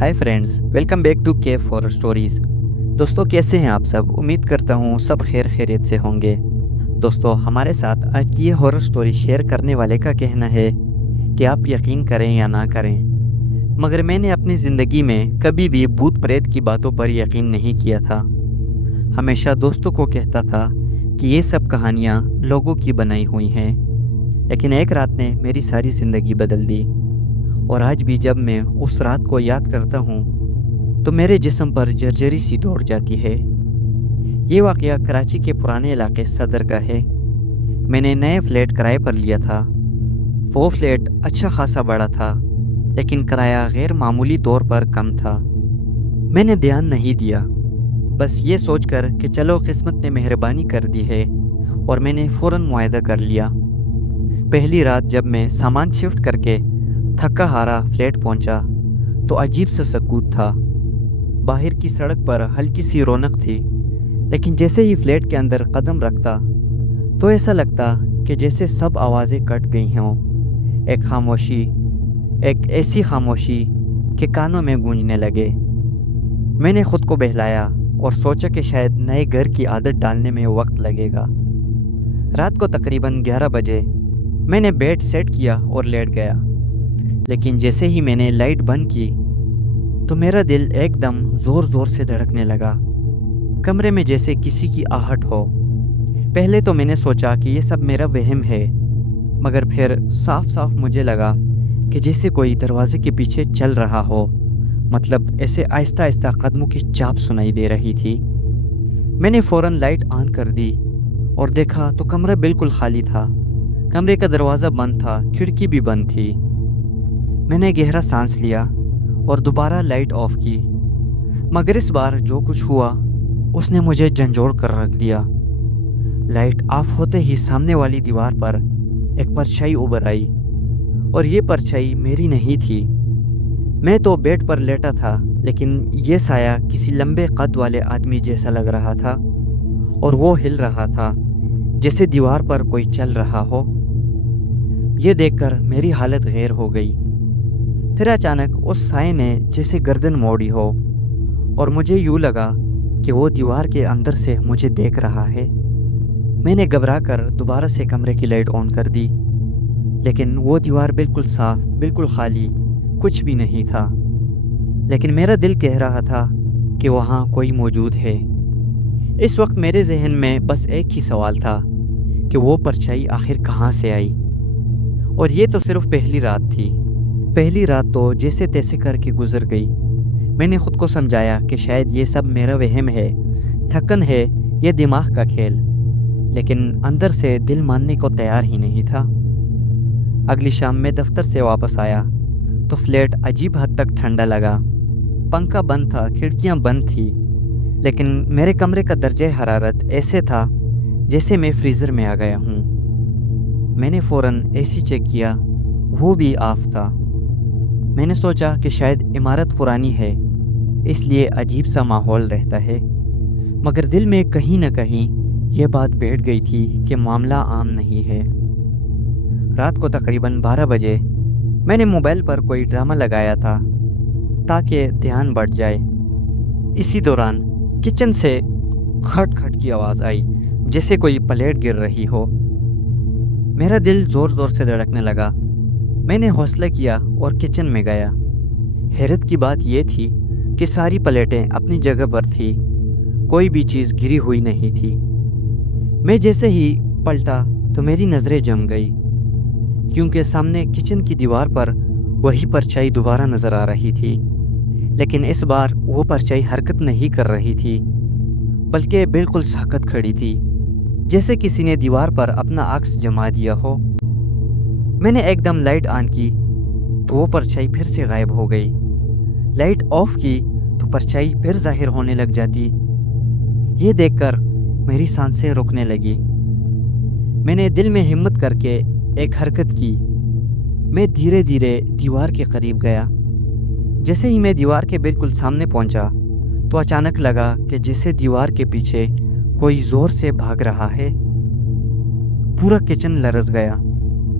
Hi friends, welcome back to cave horror stories. दोस्तों, कैसे हैं आप सब? उम्मीद करता हूँ सब खैरियत से होंगे। दोस्तों, हमारे साथ आज की ये हॉरर स्टोरी शेयर करने वाले का कहना है कि आप यकीन करें या ना करें, मगर मैंने अपनी ज़िंदगी में कभी भी भूत प्रेत की बातों पर यकीन नहीं किया था। हमेशा दोस्तों को कहता था कि ये सब कहानियाँ लोगों की बनाई हुई हैं, लेकिन एक रात ने मेरी सारी ज़िंदगी बदल दी। और आज भी जब मैं उस रात को याद करता हूँ तो मेरे जिस्म पर जर्जरी सी दौड़ जाती है। ये वाक़या कराची के पुराने इलाके सदर का है। मैंने नए फ्लैट किराए पर लिया था। वो फ्लैट अच्छा खासा बड़ा था, लेकिन किराया गैर मामूली तौर पर कम था। मैंने ध्यान नहीं दिया, बस ये सोचकर कि चलो किस्मत ने मेहरबानी कर दी है, और मैंने फ़ौरन मुआयदा कर लिया। पहली रात जब मैं सामान शिफ्ट करके थका हारा फ्लैट पहुंचा तो अजीब सा सकूत था। बाहर की सड़क पर हल्की सी रौनक थी, लेकिन जैसे ही फ्लैट के अंदर कदम रखता तो ऐसा लगता कि जैसे सब आवाज़ें कट गई हों। एक खामोशी, एक ऐसी खामोशी कि कानों में गूंजने लगे। मैंने खुद को बहलाया और सोचा कि शायद नए घर की आदत डालने में वक्त लगेगा। रात को तकरीबन 11 बजे मैंने बेड सेट किया और लेट गया, लेकिन जैसे ही मैंने लाइट बंद की तो मेरा दिल एकदम ज़ोर ज़ोर से धड़कने लगा। कमरे में जैसे किसी की आहट हो। पहले तो मैंने सोचा कि ये सब मेरा वहम है, मगर फिर साफ साफ मुझे लगा कि जैसे कोई दरवाजे के पीछे चल रहा हो। मतलब ऐसे आहिस्ता आहिस्ता कदमों की चाप सुनाई दे रही थी। मैंने फ़ौरन लाइट ऑन कर दी और देखा तो कमरा बिल्कुल खाली था। कमरे का दरवाज़ा बंद था, खिड़की भी बंद थी। मैंने गहरा सांस लिया और दोबारा लाइट ऑफ की, मगर इस बार जो कुछ हुआ उसने मुझे झंझोड़ कर रख दिया। लाइट ऑफ होते ही सामने वाली दीवार पर एक परछाई उभर आई, और ये परछाई मेरी नहीं थी। मैं तो बेड पर लेटा था, लेकिन ये साया किसी लंबे कद वाले आदमी जैसा लग रहा था, और वो हिल रहा था जैसे दीवार पर कोई चल रहा हो। ये देखकर मेरी हालत गैर हो गई। फिर अचानक उस साए ने जैसे गर्दन मोड़ी हो, और मुझे यूँ लगा कि वो दीवार के अंदर से मुझे देख रहा है। मैंने घबराकर दोबारा से कमरे की लाइट ऑन कर दी, लेकिन वो दीवार बिल्कुल साफ, बिल्कुल खाली, कुछ भी नहीं था। लेकिन मेरा दिल कह रहा था कि वहाँ कोई मौजूद है। इस वक्त मेरे जहन में बस एक ही सवाल था कि वो परछाई आखिर कहाँ से आई। और ये तो सिर्फ पहली रात थी। पहली रात तो जैसे तैसे करके गुजर गई। मैंने खुद को समझाया कि शायद ये सब मेरा वहम है, थकन है, ये दिमाग का खेल, लेकिन अंदर से दिल मानने को तैयार ही नहीं था। अगली शाम मैं दफ्तर से वापस आया तो फ्लैट अजीब हद तक ठंडा लगा। पंखा बंद था, खिड़कियां बंद थी, लेकिन मेरे कमरे का दर्जे हरारत ऐसे था जैसे मैं फ्रीज़र में आ गया हूँ। मैंने फ़ौरन एसी चेक किया, वो भी ऑफ था। मैंने सोचा कि शायद इमारत पुरानी है, इसलिए अजीब सा माहौल रहता है, मगर दिल में कहीं न कहीं यह बात बैठ गई थी कि मामला आम नहीं है। रात को तकरीबन 12 बजे मैंने मोबाइल पर कोई ड्रामा लगाया था ताकि ध्यान बढ़ जाए। इसी दौरान किचन से खट खट की आवाज़ आई, जैसे कोई प्लेट गिर रही हो। मेरा दिल ज़ोर ज़ोर से धड़कने लगा। मैंने हौसला किया और किचन में गया। हैरत की बात यह थी कि सारी प्लेटें अपनी जगह पर थी, कोई भी चीज़ गिरी हुई नहीं थी। मैं जैसे ही पलटा तो मेरी नज़रें जम गई, क्योंकि सामने किचन की दीवार पर वही परछाई दोबारा नज़र आ रही थी। लेकिन इस बार वो परछाई हरकत नहीं कर रही थी, बल्कि बिल्कुल साकत खड़ी थी, जैसे किसी ने दीवार पर अपना अक्स जमा दिया हो। मैंने एकदम लाइट ऑन की तो वो परछाई फिर से गायब हो गई। लाइट ऑफ की तो परछाई फिर जाहिर होने लग जाती। ये देखकर मेरी सांसें रुकने लगी। मैंने दिल में हिम्मत करके एक हरकत की। मैं धीरे धीरे दीवार के करीब गया। जैसे ही मैं दीवार के बिल्कुल सामने पहुंचा तो अचानक लगा कि जैसे दीवार के पीछे कोई ज़ोर से भाग रहा है। पूरा किचन लरज़ गया।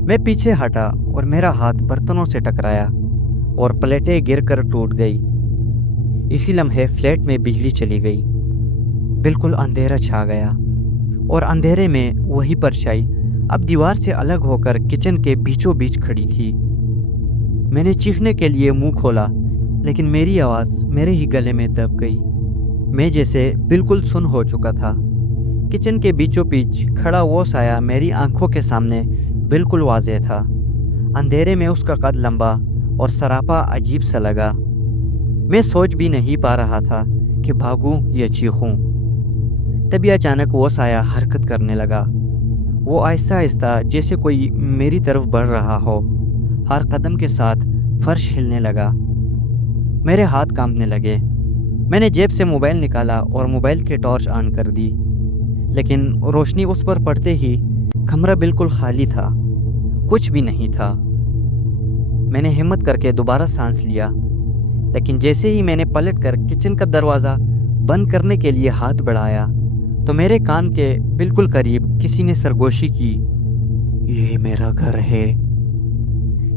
मैं पीछे हटा और मेरा हाथ बर्तनों से टकराया और प्लेटें गिरकर टूट गई। इसी लम्हे फ्लैट में बिजली चली गई। बिल्कुल अंधेरा छा गया और अंधेरे में वही परछाई अब दीवार से अलग होकर किचन के बीचों बीच खड़ी थी। मैंने चीखने के लिए मुंह खोला, लेकिन मेरी आवाज़ मेरे ही गले में दब गई। मैं जैसे बिल्कुल सुन हो चुका था। किचन के बीचों बीच खड़ा वो साया मेरी आंखों के सामने बिल्कुल वाज़ेह था। अंधेरे में उसका कद लंबा और सरापा अजीब सा लगा। मैं सोच भी नहीं पा रहा था कि भागूं या चीखूं। तभी अचानक वो साया हरकत करने लगा। वो आहिस्ता आहिस्ता जैसे कोई मेरी तरफ बढ़ रहा हो। हर कदम के साथ फर्श हिलने लगा। मेरे हाथ कांपने लगे। मैंने जेब से मोबाइल निकाला और मोबाइल की टॉर्च ऑन कर दी, लेकिन रोशनी उस पर पड़ते ही कमरा बिल्कुल खाली था। कुछ भी नहीं था। मैंने हिम्मत करके दोबारा सांस लिया, लेकिन जैसे ही मैंने पलटकर किचन का दरवाज़ा बंद करने के लिए हाथ बढ़ाया तो मेरे कान के बिल्कुल करीब किसी ने सरगोशी की, ये मेरा घर है।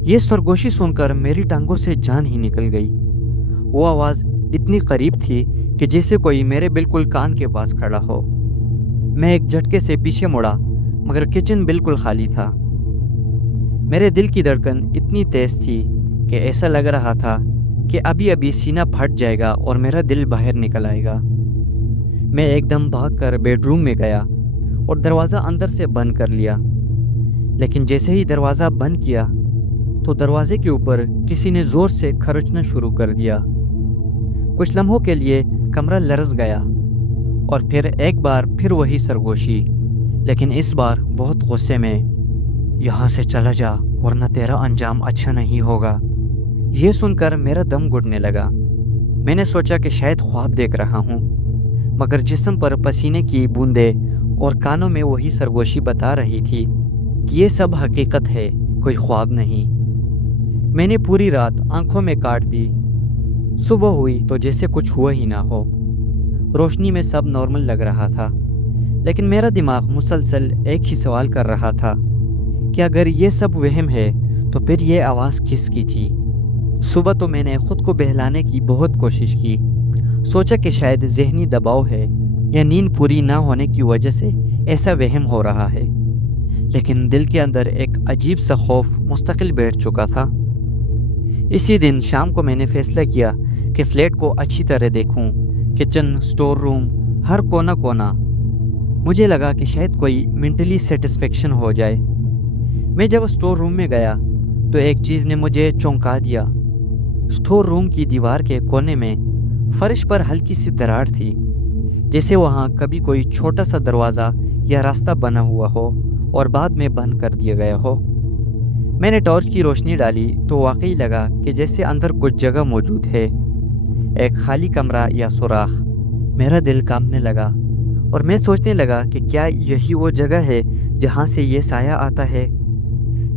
ये सरगोशी सुनकर मेरी टांगों से जान ही निकल गई। वो आवाज़ इतनी करीब थी कि जैसे कोई मेरे बिल्कुल कान के पास खड़ा हो। मैं एक झटके से पीछे मुड़ा, मगर किचन बिल्कुल खाली था। मेरे दिल की धड़कन इतनी तेज़ थी कि ऐसा लग रहा था कि अभी अभी सीना फट जाएगा और मेरा दिल बाहर निकल आएगा। मैं एकदम भागकर बेडरूम में गया और दरवाज़ा अंदर से बंद कर लिया। लेकिन जैसे ही दरवाज़ा बंद किया तो दरवाजे के ऊपर किसी ने ज़ोर से खरोचना शुरू कर दिया। कुछ लम्हों के लिए कमरा लरज़ गया और फिर एक बार फिर वही सरगोशी, लेकिन इस बार बहुत गुस्से में, यहाँ से चला जा वरना तेरा अंजाम अच्छा नहीं होगा। ये सुनकर मेरा दम घुटने लगा। मैंने सोचा कि शायद ख्वाब देख रहा हूँ, मगर जिस्म पर पसीने की बूंदें और कानों में वही सरगोशी बता रही थी कि ये सब हकीकत है, कोई ख्वाब नहीं। मैंने पूरी रात आंखों में काट दी। सुबह हुई तो जैसे कुछ हुआ ही ना हो। रोशनी में सब नॉर्मल लग रहा था, लेकिन मेरा दिमाग मुसलसल एक ही सवाल कर रहा था कि अगर ये सब वहम है तो फिर ये आवाज़ किसकी थी। सुबह तो मैंने ख़ुद को बहलाने की बहुत कोशिश की। सोचा कि शायद ज़हनी दबाव है या नींद पूरी ना होने की वजह से ऐसा वहम हो रहा है, लेकिन दिल के अंदर एक अजीब सा खौफ मुस्तकिल बैठ चुका था। इसी दिन शाम को मैंने फ़ैसला किया कि फ़्लैट को अच्छी तरह देखूं, किचन, स्टोर रूम, हर कोना कोना। मुझे लगा कि शायद कोई मेंटली सेटिस्फेक्शन हो जाए। मैं जब स्टोर रूम में गया तो एक चीज़ ने मुझे चौंका दिया। स्टोर रूम की दीवार के कोने में फर्श पर हल्की सी दरार थी, जैसे वहाँ कभी कोई छोटा सा दरवाज़ा या रास्ता बना हुआ हो और बाद में बंद कर दिया गया हो। मैंने टॉर्च की रोशनी डाली तो वाकई लगा कि जैसे अंदर कुछ जगह मौजूद है, एक खाली कमरा या सुराख। मेरा दिल कांपने लगा और मैं सोचने लगा कि क्या यही वो जगह है जहाँ से ये साया आता है।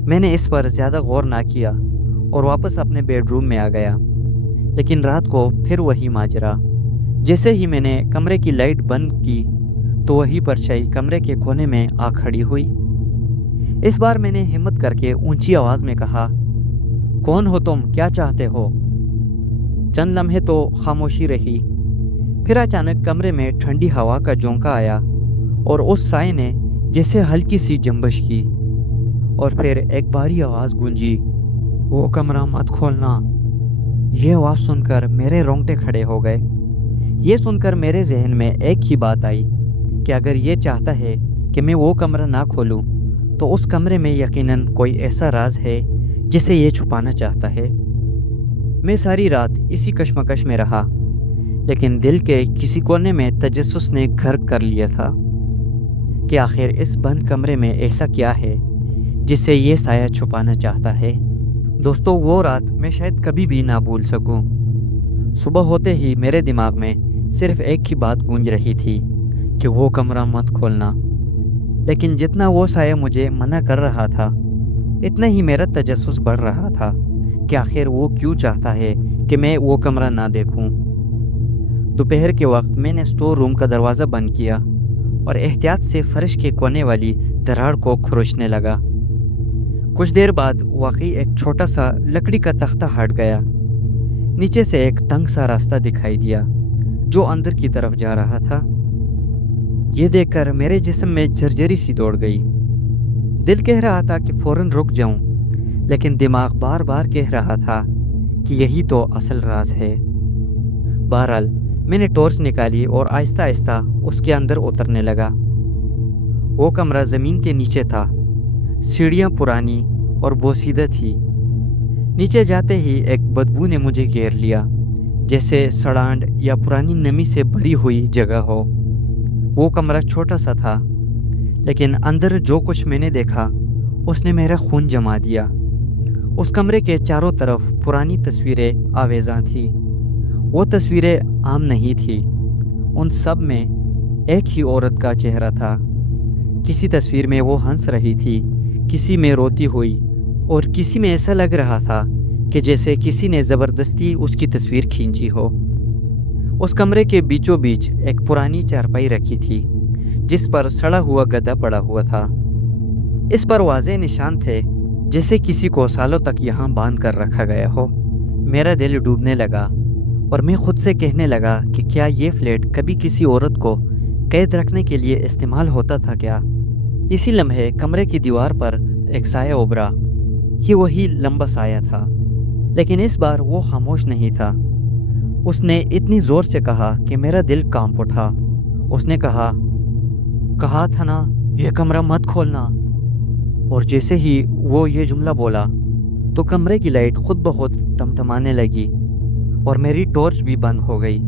मैंने इस पर ज़्यादा गौर ना किया और वापस अपने बेडरूम में आ गया। लेकिन रात को फिर वही माजरा। जैसे ही मैंने कमरे की लाइट बंद की तो वही परछाई कमरे के कोने में आ खड़ी हुई। इस बार मैंने हिम्मत करके ऊंची आवाज़ में कहा, कौन हो तुम, क्या चाहते हो? चंद लम्हे तो खामोशी रही। फिर अचानक कमरे में ठंडी हवा का झोंका आया और उस साए ने जैसे हल्की सी जंबश की, और फिर एक बारी आवाज़ गूंजी, वो कमरा मत खोलना। ये आवाज़ सुनकर मेरे रोंगटे खड़े हो गए। ये सुनकर मेरे जहन में एक ही बात आई कि अगर ये चाहता है कि मैं वो कमरा ना खोलूं तो उस कमरे में यकीनन कोई ऐसा राज है जिसे ये छुपाना चाहता है। मैं सारी रात इसी कश्मकश में रहा, लेकिन दिल के किसी कोने में तजस्सुस ने घर कर लिया था कि आखिर इस बंद कमरे में ऐसा क्या है जिसे ये साया छुपाना चाहता है। दोस्तों, वो रात मैं शायद कभी भी ना भूल सकूं। सुबह होते ही मेरे दिमाग में सिर्फ एक ही बात गूंज रही थी कि वो कमरा मत खोलना। लेकिन जितना वो साया मुझे मना कर रहा था, इतना ही मेरा तजस्सुस बढ़ रहा था कि आखिर वो क्यों चाहता है कि मैं वो कमरा ना देखूं। दोपहर के वक्त मैंने स्टोर रूम का दरवाज़ा बंद किया और एहतियात से फर्श के कोने वाली दरार को खुरचने लगा। कुछ देर बाद वाकई एक छोटा सा लकड़ी का तख्ता हट गया। नीचे से एक तंग सा रास्ता दिखाई दिया जो अंदर की तरफ जा रहा था। ये देखकर मेरे जिस्म में झरझरी सी दौड़ गई। दिल कह रहा था कि फौरन रुक जाऊं, लेकिन दिमाग बार बार कह रहा था कि यही तो असल राज है। बहरहाल मैंने टॉर्च निकाली और आहिस्ता आहिस्ता उसके अंदर उतरने लगा। वो कमरा ज़मीन के नीचे था, सीढ़ियाँ पुरानी और बोसीदा थी। नीचे जाते ही एक बदबू ने मुझे घेर लिया, जैसे सड़ांड या पुरानी नमी से भरी हुई जगह हो। वो कमरा छोटा सा था, लेकिन अंदर जो कुछ मैंने देखा उसने मेरा खून जमा दिया। उस कमरे के चारों तरफ पुरानी तस्वीरें आवेज़ां थी। वो तस्वीरें आम नहीं थी, उन सब में एक ही औरत का चेहरा था। किसी तस्वीर में वो हंस रही थी, किसी में रोती हुई, और किसी में ऐसा लग रहा था कि जैसे किसी ने ज़बरदस्ती उसकी तस्वीर खींची हो। उस कमरे के बीचों बीच एक पुरानी चारपाई रखी थी, जिस पर सड़ा हुआ गद्दा पड़ा हुआ था। इस पर वाज़े निशान थे, जैसे किसी को सालों तक यहाँ बांध कर रखा गया हो। मेरा दिल डूबने लगा और मैं खुद से कहने लगा कि क्या ये फ्लैट कभी किसी औरत को कैद रखने के लिए इस्तेमाल होता था क्या? इसी लम्हे कमरे की दीवार पर एक साया उभरा। ये वही लंबा साया था, लेकिन इस बार वो खामोश नहीं था। उसने इतनी ज़ोर से कहा कि मेरा दिल कांप उठा। उसने कहा था ना, ये कमरा मत खोलना। और जैसे ही वो ये जुमला बोला तो कमरे की लाइट खुद ब खुद टमटमाने लगी और मेरी टॉर्च भी बंद हो गई,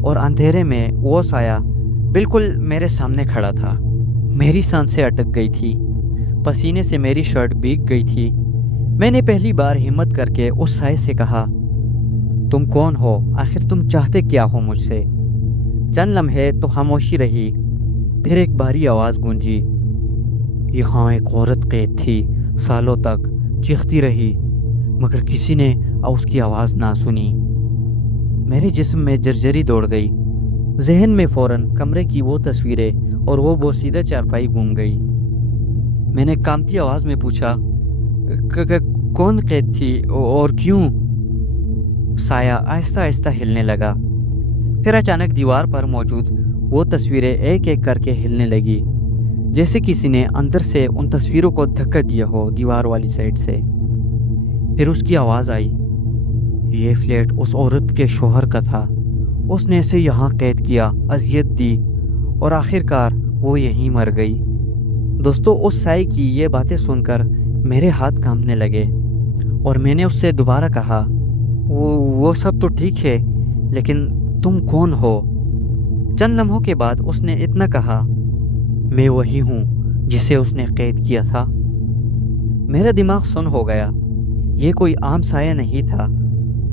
और अंधेरे में वो साया बिल्कुल मेरे सामने खड़ा था। मेरी सांसें अटक गई थी, पसीने से मेरी शर्ट भीग गई थी। मैंने पहली बार हिम्मत करके उस साये से कहा, तुम कौन हो? आखिर तुम चाहते क्या हो मुझसे? चंद लम्हे तो खामोशी रही, फिर एक भारी आवाज़ गूंजी, यहाँ एक औरत कैद थी, सालों तक चीखती रही, मगर किसी ने उसकी आवाज़ ना सुनी। मेरे जिस्म में जर्जरी दौड़ गई। जहन में फ़ौरन कमरे की वो तस्वीरें और वो बोसीदा चारपाई घूम गई। मैंने कांपती आवाज़ में पूछा, कौन कैद थी और क्यों? साया आहिस्ता आहिस्ता हिलने लगा। फिर अचानक दीवार पर मौजूद वो तस्वीरें एक एक करके हिलने लगी, जैसे किसी ने अंदर से उन तस्वीरों को धक्का दिया हो दीवार वाली साइड से। फिर उसकी आवाज़ आई, ये फ्लैट उस औरत के शोहर का था, उसने इसे यहाँ कैद किया, अजियत दी, और आखिरकार वो यहीं मर गई। दोस्तों, उस साई की ये बातें सुनकर मेरे हाथ कांपने लगे और मैंने उससे दोबारा कहा, वो सब तो ठीक है, लेकिन तुम कौन हो? चंद लम्हों के बाद उसने इतना कहा, मैं वही हूँ जिसे उसने कैद किया था। मेरा दिमाग सुन्न हो गया। ये कोई आम साया नहीं था,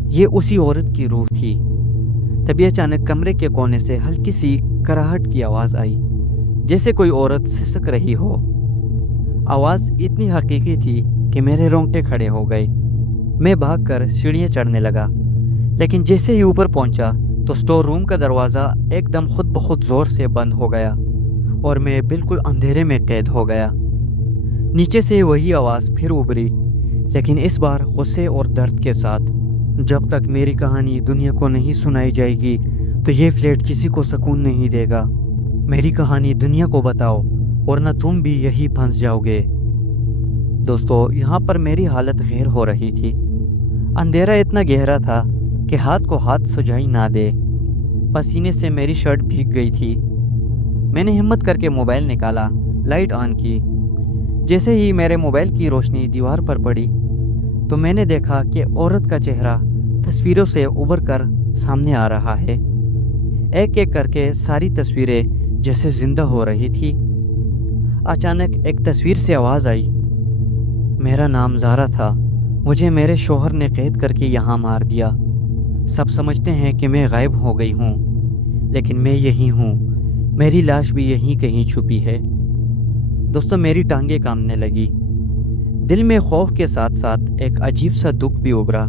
ये उसी औरत की रूह थी। तभी अचानक कमरे के कोने से हल्की सी कराहट की आवाज़ आई, जैसे कोई औरत सिसक रही हो। आवाज़ इतनी हकीकी थी कि मेरे रोंगटे खड़े हो गए। मैं भागकर सीढ़ियाँ चढ़ने लगा, लेकिन जैसे ही ऊपर पहुंचा तो स्टोर रूम का दरवाज़ा एकदम खुद ब खुद ज़ोर से बंद हो गया और मैं बिल्कुल अंधेरे में कैद हो गया। नीचे से वही आवाज़ फिर उभरी, लेकिन इस बार गुस्से और दर्द के साथ, जब तक मेरी कहानी दुनिया को नहीं सुनाई जाएगी तो ये फ्लैट किसी को सुकून नहीं देगा। मेरी कहानी दुनिया को बताओ, वरना तुम भी यही फंस जाओगे। दोस्तों, यहाँ पर मेरी हालत गैर हो रही थी। अंधेरा इतना गहरा था कि हाथ को हाथ सुझाई ना दे। पसीने से मेरी शर्ट भीग गई थी। मैंने हिम्मत करके मोबाइल निकाला, लाइट ऑन की। जैसे ही मेरे मोबाइल की रोशनी दीवार पर पड़ी तो मैंने देखा कि औरत का चेहरा तस्वीरों से उभर कर सामने आ रहा है। एक एक करके सारी तस्वीरें जैसे जिंदा हो रही थी। अचानक एक तस्वीर से आवाज़ आई, मेरा नाम ज़ारा था, मुझे मेरे शोहर ने कैद करके यहाँ मार दिया। सब समझते हैं कि मैं गायब हो गई हूँ, लेकिन मैं यही हूँ, मेरी लाश भी यहीं कहीं छुपी है। दोस्तों, मेरी टांगें कांपने लगी। दिल में खौफ के साथ साथ एक अजीब सा दुख भी उभरा।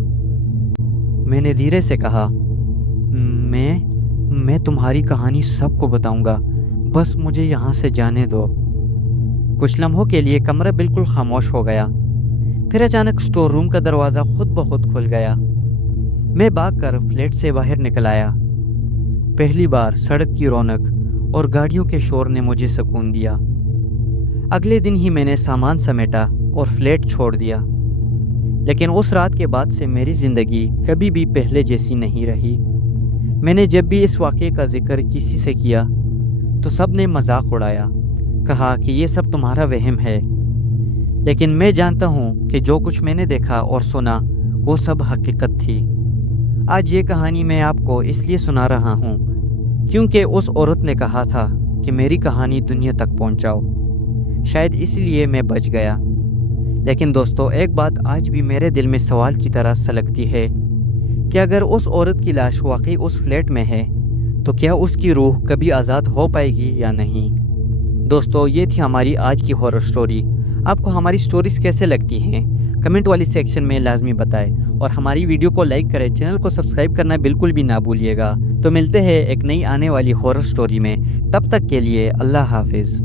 मैंने धीरे से कहा, मैं तुम्हारी कहानी सबको बताऊंगा, बस मुझे यहाँ से जाने दो। कुछ लम्हों के लिए कमरा बिल्कुल खामोश हो गया। फिर अचानक स्टोर रूम का दरवाज़ा खुद ब खुद खुल गया। मैं भागकर फ्लैट से बाहर निकल आया। पहली बार सड़क की रौनक और गाड़ियों के शोर ने मुझे सुकून दिया। अगले दिन ही मैंने सामान समेटा और फ्लैट छोड़ दिया। लेकिन उस रात के बाद से मेरी ज़िंदगी कभी भी पहले जैसी नहीं रही। मैंने जब भी इस वाक़े का जिक्र किसी से किया तो सब ने मजाक उड़ाया, कहा कि ये सब तुम्हारा वहम है। लेकिन मैं जानता हूँ कि जो कुछ मैंने देखा और सुना वो सब हकीकत थी। आज ये कहानी मैं आपको इसलिए सुना रहा हूँ क्योंकि उस औरत ने कहा था कि मेरी कहानी दुनिया तक पहुँचाओ। शायद इसलिए मैं बच गया। लेकिन दोस्तों, एक बात आज भी मेरे दिल में सवाल की तरह सलगती है कि अगर उस औरत की लाश वाकई उस फ्लैट में है तो क्या उसकी रूह कभी आज़ाद हो पाएगी या नहीं। दोस्तों, ये थी हमारी आज की हॉरर स्टोरी। आपको हमारी स्टोरीज कैसे लगती हैं कमेंट वाली सेक्शन में लाजमी बताएं और हमारी वीडियो को लाइक करें। चैनल को सब्सक्राइब करना बिल्कुल भी ना भूलिएगा। तो मिलते हैं एक नई आने वाली हॉरर स्टोरी में। तब तक के लिए अल्लाह हाफिज़।